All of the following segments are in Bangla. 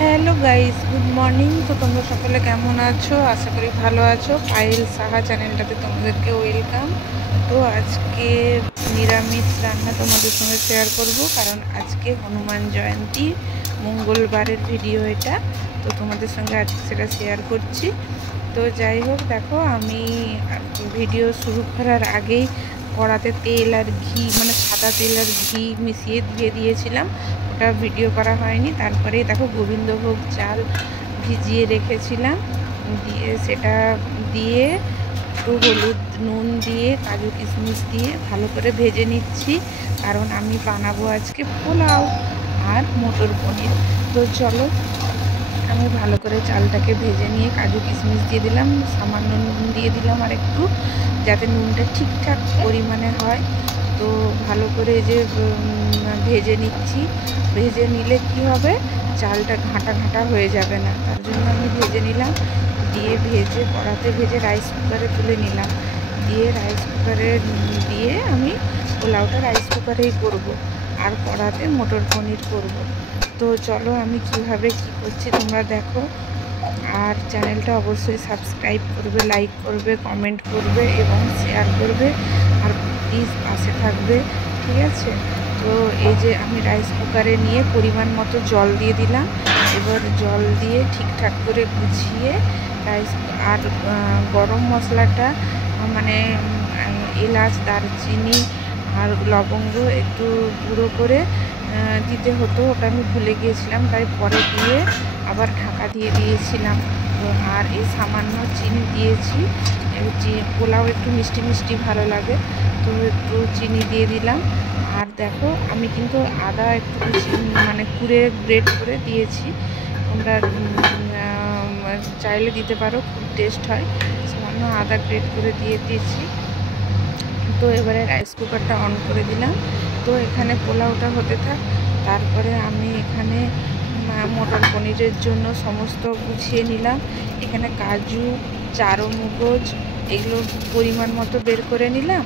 Hello guys, good morning. তো তোমরা সকলে কেমন আছো? আশা করি ভালো আছো। পায়েল সাহা চ্যানেলটাতে তোমাদেরকে ওয়েলকাম। তো আজকে নিরামিষ রান্না তোমাদের সঙ্গে শেয়ার করব, কারণ আজকে হনুমান জয়ন্তী, মঙ্গলবারের ভিডিও এটা। তো তোমাদের সঙ্গে আজকে সেটা শেয়ার করছি। তো যাই হোক, দেখো আমি ভিডিও শুরু করার আগেই কড়াতে তেল আর ঘি, মানে সাদা তেল আর ঘি মিশিয়ে দিয়ে দিয়েছিলাম, ওটা ভিডিও করা হয়নি। তারপরে দেখো গোবিন্দভোগ চাল ভিজিয়ে রেখেছিলাম, দিয়ে সেটা দিয়ে একটু হলুদ নুন দিয়ে কাজু কিশমিশ দিয়ে ভালো করে ভেজে নিচ্ছি, কারণ আমি বানাবো আজকে পোলাও আর মটর পনির। তো চলো, আমি ভালো করে চালটাকে ভেজে নিয়ে কাজু কিশমিশ দিয়ে দিলাম, সামান্য নুন দিয়ে দিলাম আর একটু, যাতে নুনটা ঠিকঠাক পরিমাণে হয়। তো ভালো করে যে ভেজে নিচ্ছি। ভেজে নিলে কি হবে, চালটা ঘাঁটা ঘাঁটা হয়ে যাবে না, তার জন্য আমি ভেজে নিলাম। দিয়ে ভেজে কড়াতে ভেজে রাইস কুকারে তুলে নিলাম। দিয়ে রাইস কুকারে দিয়ে আমি পোলাওটা রাইস কুকারেই করব, আর কড়াতে মটর পনির করব। তো চলো, আমি কিভাবে কি করছি তোমরা দেখো। আর চ্যানেলটা অবশ্যই সাবস্ক্রাইব করবে, লাইক করবে, কমেন্ট করবে এবং শেয়ার করবে, আর প্লিজ পাশে থাকবে, ঠিক আছে? তো এই যে আমি রাইস কুকারে নিয়ে পরিমাণ মতো জল দিয়ে দিলাম। এবার জল দিয়ে ঠিকঠাক করে গুছিয়ে রাইস আর গরম মশলাটা, মানে এলাচ, দারচিনি আর লবঙ্গ একটু গুঁড়ো করে দিতে হতো, ওটা আমি ভুলে গিয়েছিলাম, তাই পরে দিয়ে আবার ঢাকা দিয়ে দিয়েছিলাম। তো আর এই সামান্য চিনি দিয়েছি, পোলাও একটু মিষ্টি মিষ্টি ভালো লাগে, তো একটু চিনি দিয়ে দিলাম। আর দেখো, আমি কিন্তু আদা একটু মানে কুড়ে গ্রেট করে দিয়েছি, তোমরা চাইলে দিতে পারো, খুব টেস্ট হয়। সামান্য আদা গ্রেট করে দিয়ে দিয়েছি। তো এবারে রাইস কুকারটা অন করে দিলাম। তো এখানে পোলাওটা হতে থাক, তারপরে আমি এখানে মটর পনিরের জন্য সমস্ত গুছিয়ে নিলাম। এখানে কাজু, চারমগজ এগুলো পরিমাণ মতো বের করে নিলাম।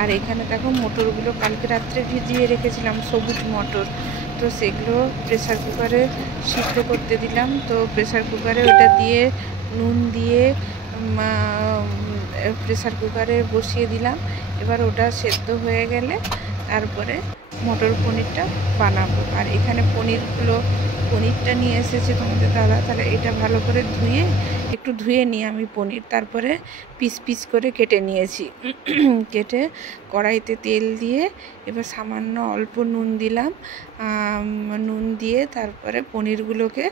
আর এখানে দেখো মটরগুলো কালকে রাত্রে ভিজিয়ে রেখেছিলাম, সবুজ মটর, তো সেগুলো প্রেসার কুকারে সিদ্ধ করতে দিলাম। তো প্রেসার কুকারে ওটা দিয়ে নুন দিয়ে প্রেসার কুকারে বসিয়ে দিলাম। এবার ওটা সেদ্ধ হয়ে গেলে তারপরে মটর পনিরটা বানাবো। আর এখানে পনিরটা নিয়ে এসেছে তোমাদের দাদা, তাহলে এটা ভালো করে একটু ধুয়ে নিয়ে আমি পনির তারপরে পিস পিস করে কেটে নিয়েছি। কেটে কড়াইতে তেল দিয়ে এবার সামান্য অল্প নুন দিলাম, নুন দিয়ে তারপরে পনিরগুলোকে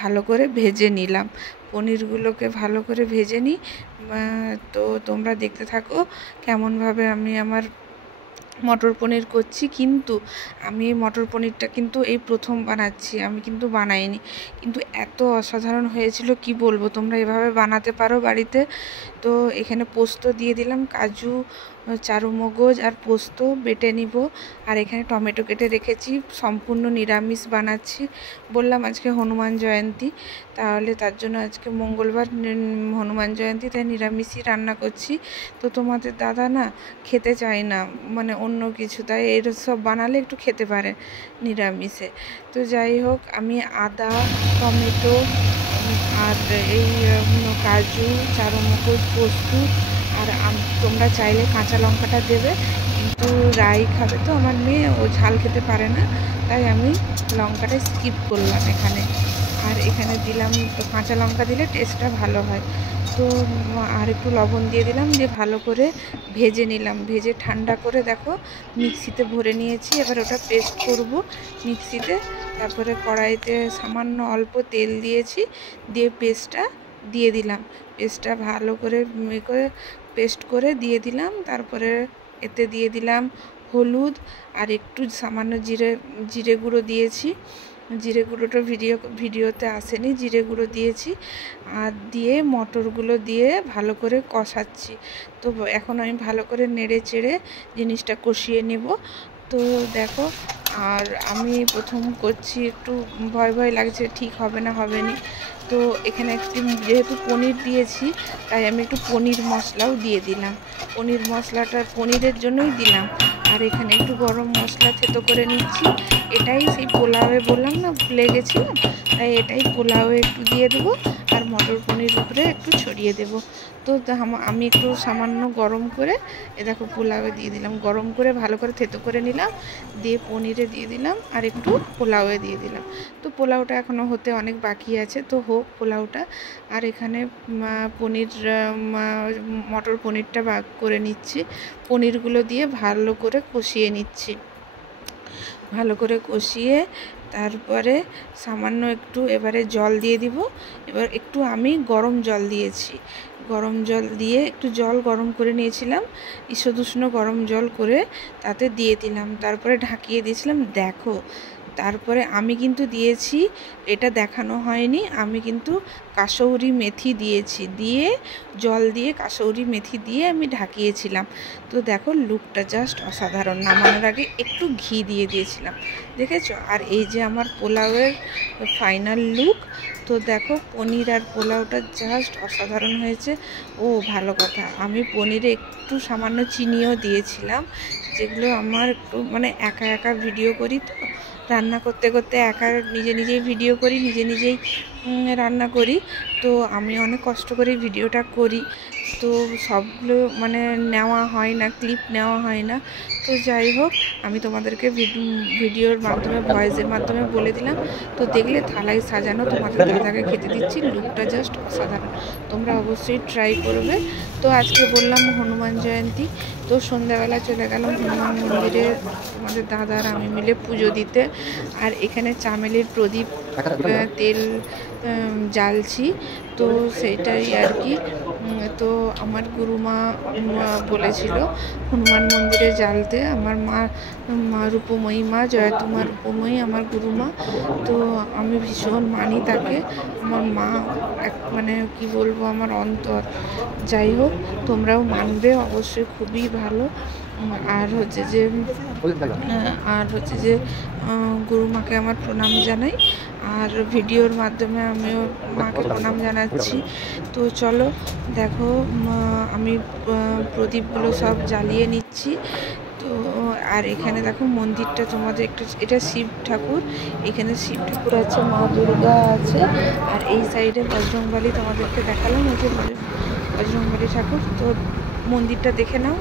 ভালো করে ভেজে নিলাম। পনিরগুলোকে ভালো করে ভেজে নিই। তো তোমরা দেখতে থাকো কেমনভাবে আমি আমার মটর পনির করছি। কিন্তু আমি এই মটর পনিরটা কিন্তু এই প্রথম বানাচ্ছি, আমি কিন্তু বানাইনি, কিন্তু এত অসাধারণ হয়েছিল কি বলবো। তোমরা এভাবে বানাতে পারো বাড়িতে। তো এখানে পোস্ত দিয়ে দিলাম, কাজু, চারমগজ আর পোস্ত বেটে নিব। আর এখানে টমেটো কেটে রেখেছি, সম্পূর্ণ নিরামিষ বানাচ্ছি। বললাম আজকে হনুমান জয়ন্তী, তাহলে তার জন্য আজকে মঙ্গলবার হনুমান জয়ন্তী, তাই নিরামিষই রান্না করছি। তো তোমাদের দাদা না খেতে চায় না, মানে অন্য কিছু, তাই এর সব বানালে একটু খেতে পারে নিরামিষে। তো যাই হোক, আমি আদা, টমেটো আর এই কাজু, চারমগজ, পোস্ত আর তোমরা চাইলে কাঁচা লঙ্কাটা দেবে, কিন্তু রাই খাবে তো আমার মেয়ে, ও ঝাল খেতে পারে না, তাই আমি লঙ্কাটা স্কিপ করলাম এখানে। আর এখানে দিলাম, তো কাঁচা লঙ্কা দিলে টেস্টটা ভালো হয়। তো আর একটু লবণ দিয়ে দিলাম, দিয়ে ভালো করে ভেজে নিলাম। ভেজে ঠান্ডা করে দেখো মিক্সিতে ভরে নিয়েছি। এবার ওটা পেস্ট করব মিক্সিতে। তারপরে কড়াইতে সামান্য অল্প তেল দিয়েছি, দিয়ে পেস্টটা দিয়ে দিলাম। পেস্টটা ভালো করে পেস্ট করে দিয়ে দিলাম। তারপরে এতে দিয়ে দিলাম হলুদ আর একটু সামান্য জিরে গুঁড়ো দিয়েছি। জিরে গুঁড়োটা ভিডিওতে আসেনি, জিরে গুঁড়ো দিয়েছি। আর দিয়ে মটরগুলো দিয়ে ভালো করে কষাচ্ছি। তো এখন আমি ভালো করে নেড়ে চেড়ে জিনিসটা কষিয়ে নেব। তো দেখো, আর আমি প্রথম করছি, একটু ভয় ভয় লাগছে, ঠিক হবে না হবে না। তো এখানে একটু, যেহেতু পনির দিয়েছি, তাই আমি একটু পনির মশলাও দিয়ে দিলাম। পনির মশলাটা পনিরের জন্যই দিলাম, আর এখানে একটু গরম মশলা থেতো করে নিচ্ছি। এটাই সেই পোলাওয়ে বললাম না, ভুলে গেছিলাম, তাই এটাই পোলাওয়ে একটু দিয়ে দেবো আর মটর পনির উপরে একটু ছড়িয়ে দেবো। তো আমি একটু সামান্য গরম করে দেখো পোলাওয়ে দিয়ে দিলাম, গরম করে ভালো করে থেতো করে নিলাম, দিয়ে পনিরে দিয়ে দিলাম আর একটু পোলাওয়ে দিয়ে দিলাম। তো পোলাওটা এখনও হতে অনেক বাকি আছে, তো হোক পোলাওটা। আর এখানে পনির মটর পনিরটা ভাগ করে নিচ্ছি, পনিরগুলো দিয়ে ভালো করে কষিয়ে নিচ্ছি। ভালো করে কষিয়ে তারপরে সামান্য একটু এবারে জল দিয়ে দিব। এবার একটু আমি গরম জল দিয়েছি, গরম জল দিয়ে একটু জল গরম করে নিয়েছিলাম, ঈষদুষ্ণ গরম জল করে তাতে দিয়ে দিলাম, তারপরে ঢাকিয়ে দিয়েছিলাম। দেখো তারপরে আমি কিন্তু দিয়েছি, এটা দেখানো হয়নি, আমি কিন্তু কাসৌরি মেথি দিয়েছি, দিয়ে জল দিয়ে কাসৌরি মেথি দিয়ে আমি ঢাকিয়েছিলাম। তো দেখো লুকটা জাস্ট অসাধারণ। নামানোর আগে একটু ঘি দিয়ে দিয়েছিলাম, দেখেছো? আর এই যে আমার পোলাওয়ের ফাইনাল লুক। তো দেখো পনির আর পোলাওটা জাস্ট অসাধারণ হয়েছে। ও ভালো কথা, আমি পনিরে একটু সামান্য চিনিও দিয়েছিলাম, যেগুলো আমার একটু মানে একা একা ভিডিও করি, তো রান্না করতে করতে একা নিজেই ভিডিও করি, নিজেই রান্না করি, তো আমি অনেক কষ্ট করে ভিডিওটা করি, তো সবগুলো মানে নেওয়া হয় না, ক্লিপ নেওয়া হয় না। তো যাই হোক, আমি তোমাদেরকে ভিডিওর মাধ্যমে ভয়েসের মাধ্যমে বলে দিলাম। তো দেখলে থালায় সাজানো তোমাদের দাদাকে খেতে দিচ্ছি, লুকটা জাস্ট অসাধারণ, তোমরা অবশ্যই ট্রাই করবে। তো আজকে বললাম হনুমান জয়ন্তী, তো সন্ধ্যাবেলা চলে গেলাম হনুমান মন্দিরে তোমাদের দাদার আমি মিলে পুজো দিতে। আর এখানে চামেলির প্রদীপ তেল জ্বালছি, তো সেটাই আর কি। তো আমার গুরুমা বলেছিল হনুমান মন্দিরে জ্বালতে, আমার মা রূপময়ী মা জয়তুমা রূপময়ী আমার গুরুমা, তো আমি ভীষণ মানি তাকে, আমার মা মানে কি বলবো, আমার অন্তর। যাই হোক, তোমরাও মানবে অবশ্যই, খুবই ভালো। আর হচ্ছে যে গুরুমাকে আমার প্রণাম জানাই, আর ভিডিওর মাধ্যমে আমিও মাকে প্রণাম জানাচ্ছি। তো চলো দেখো, আমি প্রদীপগুলো সব জ্বালিয়ে নিচ্ছি। তো আর এখানে দেখো মন্দিরটা তোমাদের একটু, এটা শিব ঠাকুর, এখানে শিব ঠাকুর আছে, মা দুর্গা আছে, আর এই সাইডে বজরংবলী তোমাদেরকে দেখালাম, এই যে বজরংবলী ঠাকুর। তো মন্দিরটা দেখে নাও।